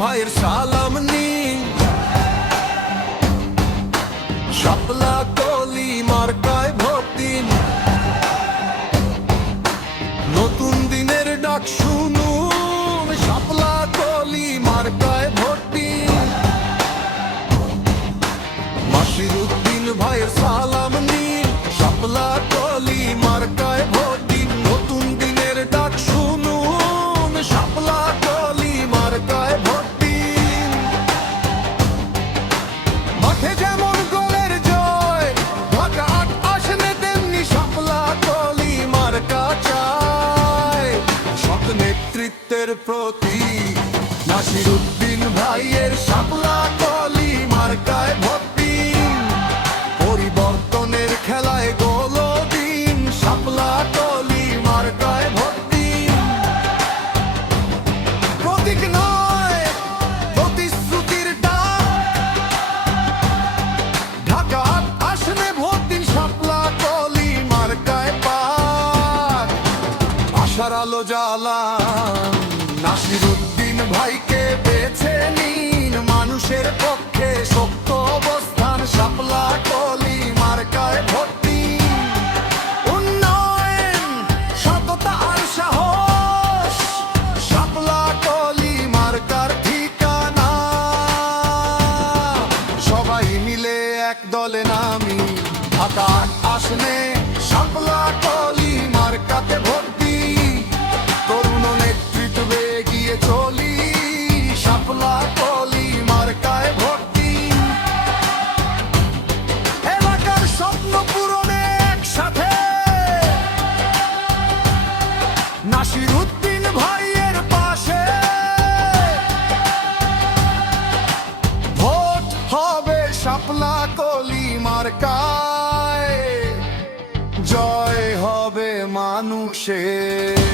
ভাইয়ের সালাম নিন। শাপলা কলি মার্কায় ভোট দিন। নতুন দিনের ডাক শুনুন, শাপলা কলি মার্কায় ভোট দিন। নাসিরউদ্দিন ভাইয়ের সালাম নিন। শাপলা কলি মার্কায় ভোট দিন। নতুন দিনের ডাক শুনুন, শাপলা কলি মার্কায় ভোট দিন। মাঠে যেমন গোলের জয়, ঢাকা ৮ আসনে তেমনি শাপলা কলি মার্কা চায়। সৎ নেতৃত্বের প্রতীক নাসিরউদ্দিন ভাইয়ের শাপলা কলি মার্কায় ভোট দিন। পরিবর্তনের খেলায় গোল দিন, শাপলা কলি মার্কায় ভোট দিন। প্রতীক নয়, প্রতিশ্রুতির ডাক। ঢাকা ৮ আসনে ভোট দিন, শাপলা কলি মার্কায় পাক। আশার আলো জ্বালান, নাসিরউদ্দিন ভাইকে বেছে নিন। মানুষের পক্ষে শক্ত অবস্থান, শাপলা কলি মার্কায় ভোট দিন। উন্নয়ন, সততা আর সাহস, শাপলা কলি মার্কার ঠিকানা। সবাই মিলে এক দলে নামি, ঢাকা ৮ আসনে শাপলা কলি মার্কাতে ভোট দিই। তরুণ নেতৃত্বে এগিয়ে চলি, শাপলা কলি মার্কায় ভোট দিন। এলাকার স্বপ্ন পূরণে একসাথে নাসিরউদ্দিন ভাইয়ের পাশে। ভোট হবে শাপলা কলি মার্কায়, জয় হবে মানুষের।